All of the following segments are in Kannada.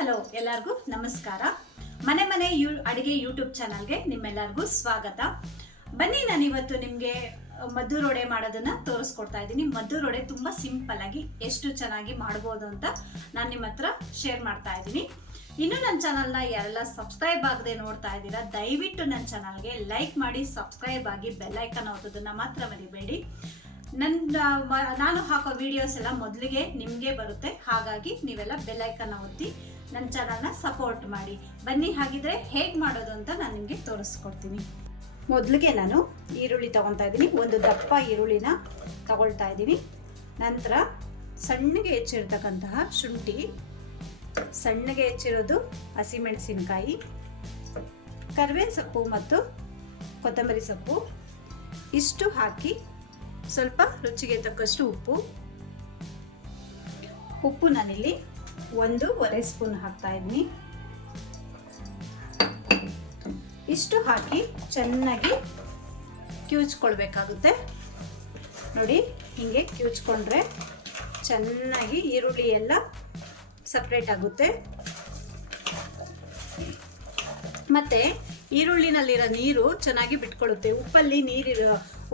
ಹಲೋ ಎಲ್ಲರಿಗೂ ನಮಸ್ಕಾರ. ಮನೆ ಅಡಿಗೆ ಯೂಟ್ಯೂಬ್ ಚಾನಲ್ಗೆ ನಿಮ್ಮೆಲ್ಲರಿಗೂ ಸ್ವಾಗತ. ಬನ್ನಿ, ನಾನು ಇವತ್ತು ನಿಮಗೆ ಮದ್ದೂರು ವಡೆ ಮಾಡೋದನ್ನ ತೋರಿಸ್ಕೊಡ್ತಾ ಇದ್ದೀನಿ. ಮದ್ದೂರು ವಡೆ ತುಂಬಾ ಸಿಂಪಲ್ ಆಗಿ ಎಷ್ಟು ಚೆನ್ನಾಗಿ ಮಾಡ್ಬೋದು ಅಂತ ನಾನು ನಿಮ್ಮ ಹತ್ರ ಶೇರ್ ಮಾಡ್ತಾ ಇದ್ದೀನಿ. ಇನ್ನು ನನ್ನ ಚಾನಲ್ನ ಯಾರೆಲ್ಲ ಸಬ್ಸ್ಕ್ರೈಬ್ ಆಗದೆ ನೋಡ್ತಾ ಇದ್ದೀರಾ, ದಯವಿಟ್ಟು ನನ್ನ ಚಾನಲ್ಗೆ ಲೈಕ್ ಮಾಡಿ, ಸಬ್ಸ್ಕ್ರೈಬ್ ಆಗಿ, ಬೆಲ್ ಐಕಾನ್ ಒತ್ತೋದನ್ನ ಮಾತ್ರ ಮರಿಬೇಡಿ. ನಾನು ಹಾಕೋ ವಿಡಿಯೋಸ್ ಎಲ್ಲ ಮೊದಲಿಗೆ ನಿಮಗೆ ಬರುತ್ತೆ, ಹಾಗಾಗಿ ನೀವೆಲ್ಲ ಬೆಲ್ ಐಕಾನ್ ಒತ್ತಿ ನನ್ನ ಚಾನಲ್ನ ಸಪೋರ್ಟ್ ಮಾಡಿ. ಬನ್ನಿ, ಹಾಗಿದ್ರೆ ಹೇಗೆ ಮಾಡೋದು ಅಂತ ನಾನು ನಿಮಗೆ ತೋರಿಸ್ಕೊಡ್ತೀನಿ. ಮೊದಲಿಗೆ ನಾನು ಈರುಳ್ಳಿ ತಗೊತಾ ಇದ್ದೀನಿ. ಒಂದು ದಪ್ಪ ಈರುಳ್ಳಿನ ತಗೊಳ್ತಾ ಇದ್ದೀನಿ. ನಂತರ ಸಣ್ಣಗೆ ಹೆಚ್ಚಿರ್ತಕ್ಕಂತಹ ಶುಂಠಿ, ಸಣ್ಣಗೆ ಹೆಚ್ಚಿರೋದು ಹಸಿಮೆಣಸಿನಕಾಯಿ, ಕರಿಬೇವಿನ ಸೊಪ್ಪು ಮತ್ತು ಕೊತ್ತಂಬರಿ ಸೊಪ್ಪು ಇಷ್ಟು ಹಾಕಿ ಸ್ವಲ್ಪ ರುಚಿಗೆ ತಕ್ಕಷ್ಟು ಉಪ್ಪು ನಾನಿಲ್ಲಿ 1.5 ಸ್ಪೂನ್ ಹಾಕ್ತಾ ಇದ್ದೀನಿ. ಇಷ್ಟು ಹಾಕಿ ಚೆನ್ನಾಗಿ ಕಿವುಚ್ಕೊಳ್ಬೇಕಾಗುತ್ತೆ. ನೋಡಿ, ಹೀಗೆ ಕಿವುಚ್ಕೊಂಡ್ರೆ ಚೆನ್ನಾಗಿ ಈರುಳ್ಳಿ ಎಲ್ಲ ಸಪ್ರೇಟ್ ಆಗುತ್ತೆ. ಮತ್ತೆ ಈರುಳ್ಳಿನಲ್ಲಿರೋ ನೀರು ಚೆನ್ನಾಗಿ ಬಿಟ್ಕೊಳ್ಳುತ್ತೆ.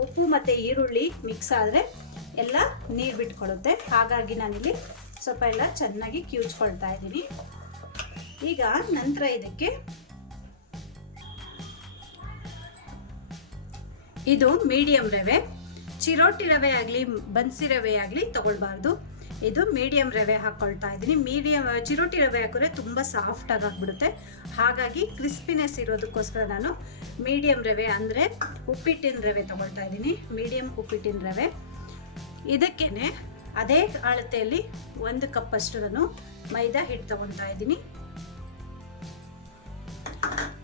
ಉಪ್ಪು ಮತ್ತು ಈರುಳ್ಳಿ ಮಿಕ್ಸ್ ಆದರೆ ಎಲ್ಲ ನೀರು ಬಿಟ್ಕೊಳ್ಳುತ್ತೆ. ಹಾಗಾಗಿ ನಾನಿಲ್ಲಿ ಸ್ವಲ್ಪ ಎಲ್ಲ ಚೆನ್ನಾಗಿ ಕಿವುಚ್ಕೊಳ್ತಾ ಇದ್ದೀನಿ. ಈಗ ನಂತರ ಇದಕ್ಕೆ ಇದು ಮೀಡಿಯಂ ರವೆ, ಚಿರೋಟಿ ರವೆ ಆಗಲಿ ಬನ್ಸಿ ರವೆ ಆಗಲಿ ತಗೊಳ್ಬಾರ್ದು. ಇದು ಮೀಡಿಯಂ ರವೆ ಹಾಕ್ಕೊಳ್ತಾ ಇದ್ದೀನಿ. ಚಿರೋಟಿ ರವೆ ಹಾಕಿದ್ರೆ ತುಂಬ ಸಾಫ್ಟಾಗಿ ಆಗಿಬಿಡುತ್ತೆ. ಹಾಗಾಗಿ ಕ್ರಿಸ್ಪಿನೆಸ್ ಇರೋದಕ್ಕೋಸ್ಕರ ನಾನು ಮೀಡಿಯಂ ರವೆ ಅಂದರೆ ಉಪ್ಪಿಟ್ಟಿನ ರವೆ ತಗೊಳ್ತಾ ಇದ್ದೀನಿ. ಮೀಡಿಯಂ ಉಪ್ಪಿಟ್ಟಿನ ರವೆ. ಇದಕ್ಕೇನೆ ಅದೇ ಅಳತೆಯಲ್ಲಿ 1 ಕಪ್ ಅಷ್ಟು ನಾನು ಮೈದಾ ಹಿಟ್ಟು ತಗೊಳ್ತಾ ಇದ್ದೀನಿ.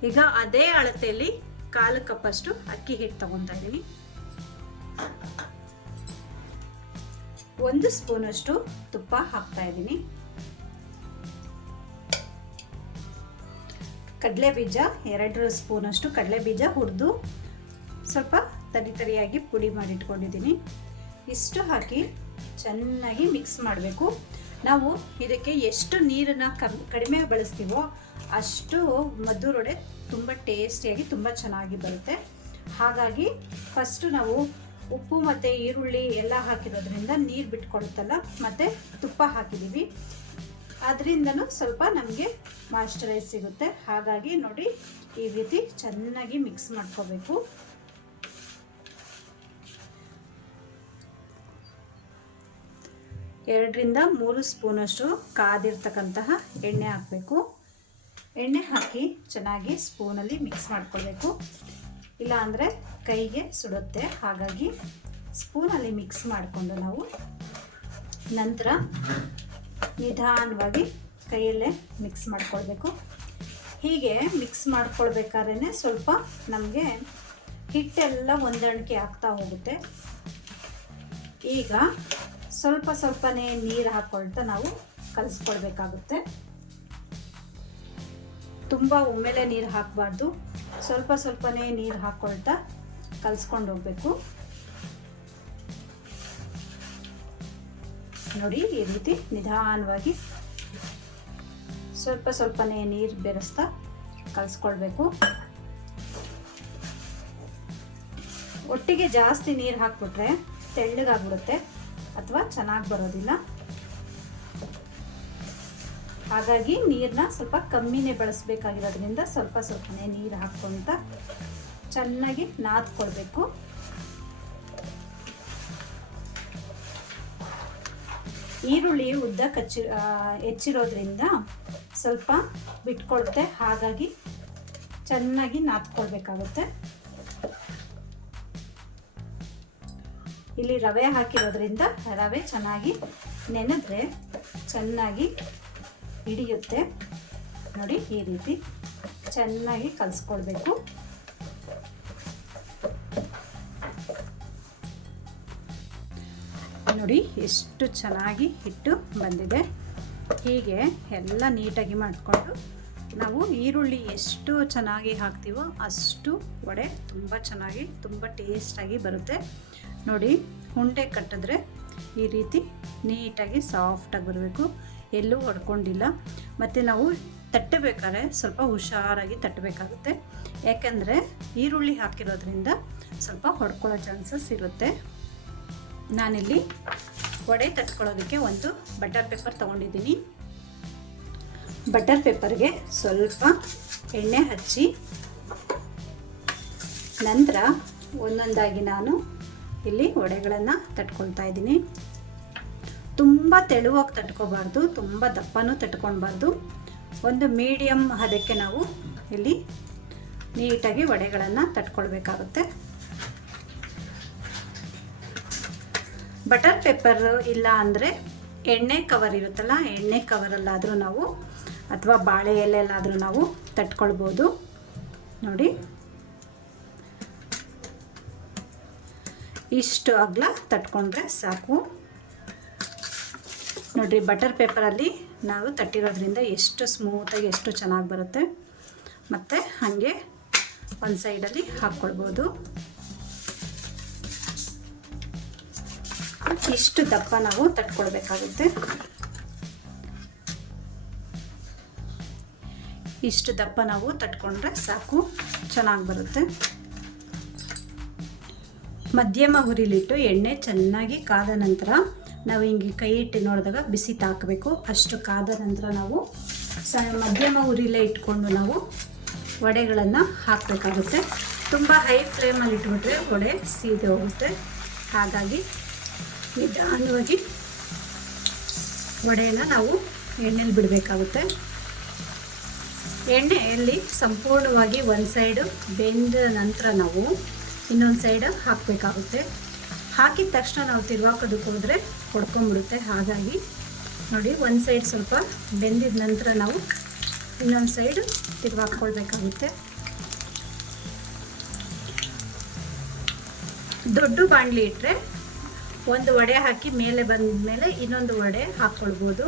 ಈಗ ಅದೇ ಅಳತೆಯಲ್ಲಿ 1/4 ಕಪ್ ಅಷ್ಟು ಅಕ್ಕಿ ಹಿಟ್ಟು ತಗೊಳ್ತಾ ಇದ್ದೀನಿ. 1 ಸ್ಪೂನ್ ಅಷ್ಟು ತುಪ್ಪ ಹಾಕ್ತಾ ಇದ್ದೀನಿ. ಕಡಲೆ ಬೀಜ 2 ಸ್ಪೂನ್ ಅಷ್ಟು ಕಡಲೆ ಬೀಜ ಹುರಿದು ಸ್ವಲ್ಪ ತರಿಯಾಗಿ ಪುಡಿ ಮಾಡಿಟ್ಕೊಂಡಿದ್ದೀನಿ. ಇಷ್ಟು ಹಾಕಿ ಚೆನ್ನಾಗಿ ಮಿಕ್ಸ್ ಮಾಡಬೇಕು. ನಾವು ಇದಕ್ಕೆ ಎಷ್ಟು ನೀರನ್ನು ಕಡಿಮೆ ಬಳಸ್ತೀವೋ ಅಷ್ಟು ಮದ್ದೂರು ವಡೆ ತುಂಬ ಟೇಸ್ಟಿಯಾಗಿ ತುಂಬ ಚೆನ್ನಾಗಿ ಬರುತ್ತೆ. ಹಾಗಾಗಿ ಫಸ್ಟು ನಾವು ಉಪ್ಪು ಮತ್ತು ಈರುಳ್ಳಿ ಎಲ್ಲ ಹಾಕಿರೋದ್ರಿಂದ ನೀರು ಬಿಟ್ಕೊಳುತ್ತಲ್ಲ, ಮತ್ತು ತುಪ್ಪ ಹಾಕಿದ್ದೀವಿ, ಅದರಿಂದನೂ ಸ್ವಲ್ಪ ನಮಗೆ ಮಾಯಿಶ್ಚರೈಸ್ ಸಿಗುತ್ತೆ. ಹಾಗಾಗಿ ನೋಡಿ, ಈ ರೀತಿ ಚೆನ್ನಾಗಿ ಮಿಕ್ಸ್ ಮಾಡ್ಕೋಬೇಕು. ಎರಡರಿಂದ 3 ಸ್ಪೂನಷ್ಟು ಕಾದಿರ್ತಕ್ಕಂತಹ ಎಣ್ಣೆ ಹಾಕಬೇಕು. ಎಣ್ಣೆ ಹಾಕಿ ಚೆನ್ನಾಗಿ ಸ್ಪೂನಲ್ಲಿ ಮಿಕ್ಸ್ ಮಾಡ್ಕೊಳ್ಬೇಕು. ಇಲ್ಲ ಅಂದರೆ ಕೈಗೆ ಸುಡುತ್ತೆ. ಹಾಗಾಗಿ ಸ್ಪೂನಲ್ಲಿ ಮಿಕ್ಸ್ ಮಾಡಿಕೊಂಡು ನಾವು ನಂತರ ನಿಧಾನವಾಗಿ ಕೈಯಲ್ಲೇ ಮಿಕ್ಸ್ ಮಾಡ್ಕೊಳ್ಬೇಕು. ಹೀಗೆ ಮಿಕ್ಸ್ ಮಾಡ್ಕೊಳ್ಬೇಕಾದ್ರೆ ಸ್ವಲ್ಪ ನಮಗೆ ಹಿಟ್ಟೆಲ್ಲ ಹೊಂದಾಣಿಕೆ ಆಗ್ತಾ ಹೋಗುತ್ತೆ. ಈಗ ಸ್ವಲ್ಪನೇ ನೀರು ಹಾಕ್ಕೊಳ್ತಾ ನಾವು ಕಲಿಸ್ಕೊಳ್ಬೇಕಾಗುತ್ತೆ. ತುಂಬ ಒಮ್ಮೆಲೆ ನೀರು ಹಾಕಬಾರ್ದು, ಸ್ವಲ್ಪನೇ ನೀರು ಹಾಕ್ಕೊಳ್ತಾ ಕಲಿಸ್ಕೊಂಡು ಹೋಗಬೇಕು. ನೋಡಿ, ಈ ರೀತಿ ನಿಧಾನವಾಗಿ ಸ್ವಲ್ಪನೇ ನೀರು ಬೆರೆಸ್ತಾ ಕಲಿಸ್ಕೊಳ್ಬೇಕು. ಒಟ್ಟಿಗೆ ಜಾಸ್ತಿ ನೀರು ಹಾಕ್ಬಿಟ್ರೆ ತೆಳ್ಳಗಾಗ್ಬಿಡುತ್ತೆ ಅಥವಾ ಚೆನ್ನಾಗಿ ಬರೋದಿಲ್ಲ. ಹಾಗಾಗಿ ನೀರನ್ನ ಸ್ವಲ್ಪ ಕಮ್ಮಿನೇ ಬಳಸಬೇಕಾಗಿರೋದ್ರಿಂದ ಸ್ವಲ್ಪನೇ ನೀರು ಹಾಕ್ಕೊಂತ ಚೆನ್ನಾಗಿ ನಾದ್ಕೊಳ್ಬೇಕು. ಈರುಳ್ಳಿ ಉದ್ದ ಹೆಚ್ಚಿರೋದ್ರಿಂದ ಸ್ವಲ್ಪ ಬಿಟ್ಕೊಳುತ್ತೆ. ಹಾಗಾಗಿ ಚೆನ್ನಾಗಿ ನಾದ್ಕೊಳ್ಬೇಕಾಗುತ್ತೆ. ಇಲ್ಲಿ ರವೆ ಹಾಕಿರೋದ್ರಿಂದ ರವೆ ಚೆನ್ನಾಗಿ ನೆನೆದ್ರೆ ಚೆನ್ನಾಗಿ ಹಿಡಿಯುತ್ತೆ. ನೋಡಿ, ಈ ರೀತಿ ಚೆನ್ನಾಗಿ ಕಲಿಸ್ಕೊಳ್ಬೇಕು. ನೋಡಿ, ಎಷ್ಟು ಚೆನ್ನಾಗಿ ಹಿಟ್ಟು ಬಂದಿದೆ. ಹೀಗೆ ಎಲ್ಲ ನೀಟಾಗಿ ಮಾಡಿಕೊಂಡು ನಾವು ಈರುಳ್ಳಿ ಎಷ್ಟು ಚೆನ್ನಾಗಿ ಹಾಕ್ತೀವೋ ಅಷ್ಟು ವಡೆ ತುಂಬ ಚೆನ್ನಾಗಿ ತುಂಬ ಟೇಸ್ಟಾಗಿ ಬರುತ್ತೆ. ನೋಡಿ, ಉಂಡೆ ಕಟ್ಟಿದ್ರೆ ಈ ರೀತಿ ನೀಟಾಗಿ ಸಾಫ್ಟಾಗಿ ಬರಬೇಕು. ಎಲ್ಲೂ ಹೊಡ್ಕೊಂಡಿಲ್ಲ. ಮತ್ತು ನಾವು ತಟ್ಟಬೇಕಾದ್ರೆ ಸ್ವಲ್ಪ ಹುಷಾರಾಗಿ ತಟ್ಟಬೇಕಾಗುತ್ತೆ, ಯಾಕೆಂದರೆ ಈರುಳ್ಳಿ ಹಾಕಿರೋದ್ರಿಂದ ಸ್ವಲ್ಪ ಹೊಡ್ಕೊಳ್ಳೋ ಚಾನ್ಸಸ್ ಇರುತ್ತೆ. ನಾನಿಲ್ಲಿ ವಡೆ ತಟ್ಕೊಳ್ಳೋದಕ್ಕೆ ಒಂದು ಬಟರ್ ಪೇಪರ್ ತೊಗೊಂಡಿದ್ದೀನಿ. ಬಟರ್ ಪೇಪರ್ಗೆ ಸ್ವಲ್ಪ ಎಣ್ಣೆ ಹಚ್ಚಿ ನಂತರ ಒಂದೊಂದಾಗಿ ನಾನು ಇಲ್ಲಿ ವಡೆಗಳನ್ನು ತಟ್ಕೊಳ್ತಾ ಇದ್ದೀನಿ. ತುಂಬ ತೆಳುವಾಗಿ ತಟ್ಕೋಬಾರ್ದು, ತುಂಬ ದಪ್ಪನೂ ತಟ್ಕೊಳ್ಬಾರ್ದು. ಒಂದು ಮೀಡಿಯಮ್ ಹದಕ್ಕೆ ನಾವು ಇಲ್ಲಿ ನೀಟಾಗಿ ವಡೆಗಳನ್ನು ತಟ್ಕೊಳ್ಬೇಕಾಗುತ್ತೆ. ಬಟರ್ ಪೇಪರ್ ಇಲ್ಲ ಅಂದರೆ ಎಣ್ಣೆ ಕವರ್ ಇರುತ್ತಲ್ಲ, ಎಣ್ಣೆ ಕವರಲ್ಲಾದರೂ ನಾವು ಅಥವಾ ಬಾಳೆ ಎಲೆಯಲ್ಲಾದರೂ ನಾವು ತಟ್ಕೊಳ್ಬೋದು. ನೋಡಿ, ಇಷ್ಟು ಅಗಲ ತಟ್ಕೊಂಡ್ರೆ ಸಾಕು. ನೋಡಿರಿ, ಬಟರ್ ಪೇಪರಲ್ಲಿ ನಾವು ತಟ್ಟಿರೋದ್ರಿಂದ ಎಷ್ಟು ಸ್ಮೂತಾಗಿ ಎಷ್ಟು ಚೆನ್ನಾಗಿ ಬರುತ್ತೆ. ಮತ್ತು ಹಾಗೆ ಒಂದು ಸೈಡಲ್ಲಿ ಹಾಕ್ಕೊಳ್ಬೋದು. ಇಷ್ಟು ದಪ್ಪ ನಾವು ತಟ್ಕೊಳ್ಬೇಕಾಗುತ್ತೆ. ಇಷ್ಟು ದಪ್ಪ ನಾವು ತಟ್ಕೊಂಡ್ರೆ ಸಾಕು, ಚೆನ್ನಾಗಿ ಬರುತ್ತೆ. ಮಧ್ಯಮ ಹುರಿಲಿಟ್ಟು ಎಣ್ಣೆ ಚೆನ್ನಾಗಿ ಕಾದ ನಂತರ ನಾವು ಹಿಂಗೆ ಕೈ ಇಟ್ಟು ನೋಡಿದಾಗ ಬಿಸಿ ತಾಕಬೇಕು. ಅಷ್ಟು ಕಾದ ನಂತರ ನಾವು ಮಧ್ಯಮ ಹುರಿಲೇ ಇಟ್ಕೊಂಡು ನಾವು ವಡೆಗಳನ್ನು ಹಾಕಬೇಕಾಗುತ್ತೆ. ತುಂಬ ಹೈ ಫ್ಲೇಮಲ್ಲಿ ಇಟ್ಬಿಟ್ರೆ ವಡೆ ಸೀದೆ ಹೋಗುತ್ತೆ. ಹಾಗಾಗಿ ನಿಧಾನವಾಗಿ ವಡೆಯನ್ನು ನಾವು ಎಣ್ಣೆಲಿ ಬಿಡಬೇಕಾಗುತ್ತೆ. ಎಣ್ಣೆಯಲ್ಲಿ ಸಂಪೂರ್ಣವಾಗಿ ಒಂದು ಸೈಡು ಬೆಂದ ನಂತರ ನಾವು ಇನ್ನೊಂದು ಸೈಡ್ ಹಾಕಬೇಕಾಗುತ್ತೆ. ಹಾಕಿದ ತಕ್ಷಣ ನಾವು ತಿರುವಾಕೋದಕ್ಕೆ ಹೋದರೆ ಹೊಡ್ಕೊಂಡ್ಬಿಡುತ್ತೆ. ಹಾಗಾಗಿ ನೋಡಿ, ಒಂದು ಸೈಡ್ ಸ್ವಲ್ಪ ಬೆಂದಿದ ನಂತರ ನಾವು ಇನ್ನೊಂದು ಸೈಡ್ ತಿರುವಾಕ್ಕೊಳ್ಬೇಕಾಗುತ್ತೆ. ದೊಡ್ಡ ಬಾಣಲಿ ಇಟ್ಟರೆ ಒಂದು ವಡೆ ಹಾಕಿ ಮೇಲೆ ಬಂದ ಮೇಲೆ ಇನ್ನೊಂದು ವಡೆ ಹಾಕ್ಕೊಳ್ಬೋದು.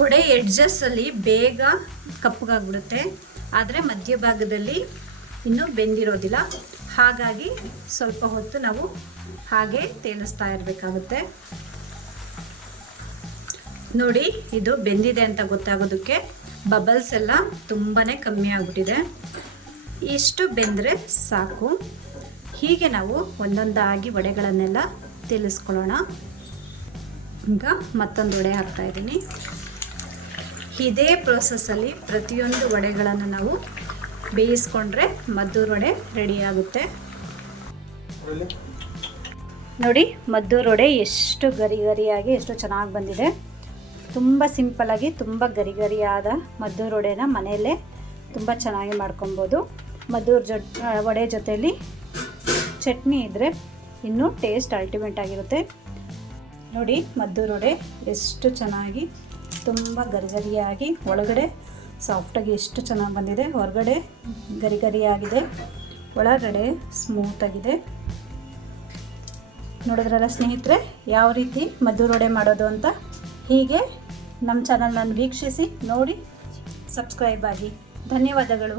ವಡೆ ಎಡ್ಜಸ್ಸಲ್ಲಿ ಬೇಗ ಕಪ್ಪಗಾಗ್ಬಿಡುತ್ತೆ, ಆದರೆ ಮಧ್ಯಭಾಗದಲ್ಲಿ ಇನ್ನೂ ಬೆಂದಿರೋದಿಲ್ಲ. ಹಾಗಾಗಿ ಸ್ವಲ್ಪ ಹೊತ್ತು ನಾವು ಹಾಗೆ ತೇಲಿಸ್ತಾ ಇರಬೇಕಾಗುತ್ತೆ. ನೋಡಿ, ಇದು ಬೆಂದಿದೆ ಅಂತ ಗೊತ್ತಾಗೋದಕ್ಕೆ ಬಬಲ್ಸ್ ಎಲ್ಲ ತುಂಬಾ ಕಮ್ಮಿ ಆಗಿಬಿಟ್ಟಿದೆ. ಇಷ್ಟು ಬೆಂದರೆ ಸಾಕು. ಹೀಗೆ ನಾವು ಒಂದೊಂದಾಗಿ ವಡೆಗಳನ್ನೆಲ್ಲ ತೇಲಿಸ್ಕೊಳ್ಳೋಣ. ಈಗ ಮತ್ತೊಂದು ವಡೆ ಹಾಕ್ತಾಯಿದ್ದೀನಿ. ಇದೇ ಪ್ರೋಸೆಸ್ಸಲ್ಲಿ ಪ್ರತಿಯೊಂದು ವಡೆಗಳನ್ನು ನಾವು ಬೇಯಿಸ್ಕೊಂಡ್ರೆ ಮದ್ದೂರು ವಡೆ ರೆಡಿಯಾಗುತ್ತೆ. ನೋಡಿ, ಮದ್ದೂರು ವಡೆ ಎಷ್ಟು ಗರಿ ಗರಿಯಾಗಿ ಎಷ್ಟು ಚೆನ್ನಾಗಿ ಬಂದಿದೆ. ತುಂಬ ಸಿಂಪಲ್ಲಾಗಿ ತುಂಬ ಗರಿ ಗರಿಯಾದ ಮದ್ದೂರು ವಡೆನ ಮನೆಯಲ್ಲೇ ತುಂಬ ಚೆನ್ನಾಗಿ ಮಾಡ್ಕೊಬೋದು. ಮದ್ದೂರು ವಡೆ ಜೊತೆಯಲ್ಲಿ ಚಟ್ನಿ ಇದ್ದರೆ ಇನ್ನೂ ಟೇಸ್ಟ್ ಅಲ್ಟಿಮೇಟ್ ಆಗಿರುತ್ತೆ. ನೋಡಿ, ಮದ್ದೂರು ವಡೆ ಎಷ್ಟು ಚೆನ್ನಾಗಿ ತುಂಬ ಗರಿಗರಿಯಾಗಿ ಒಳಗಡೆ ಸಾಫ್ಟಾಗಿ ಎಷ್ಟು ಚೆನ್ನಾಗಿ ಬಂದಿದೆ. ಹೊರಗಡೆ ಗರಿ ಗರಿಯಾಗಿದೆ, ಒಳಗಡೆ ಸ್ಮೂತಾಗಿದೆ. ನೋಡಿದ್ರಲ್ಲ ಸ್ನೇಹಿತರೆ, ಯಾವ ರೀತಿ ಮದ್ದೂರು ವಡೆ ಮಾಡೋದು ಅಂತ. ಹೀಗೆ ನಮ್ಮ ಚಾನಲ್ನ ವೀಕ್ಷಿಸಿ ನೋಡಿ, ಸಬ್ಸ್ಕ್ರೈಬ್ ಆಗಿ. ಧನ್ಯವಾದಗಳು.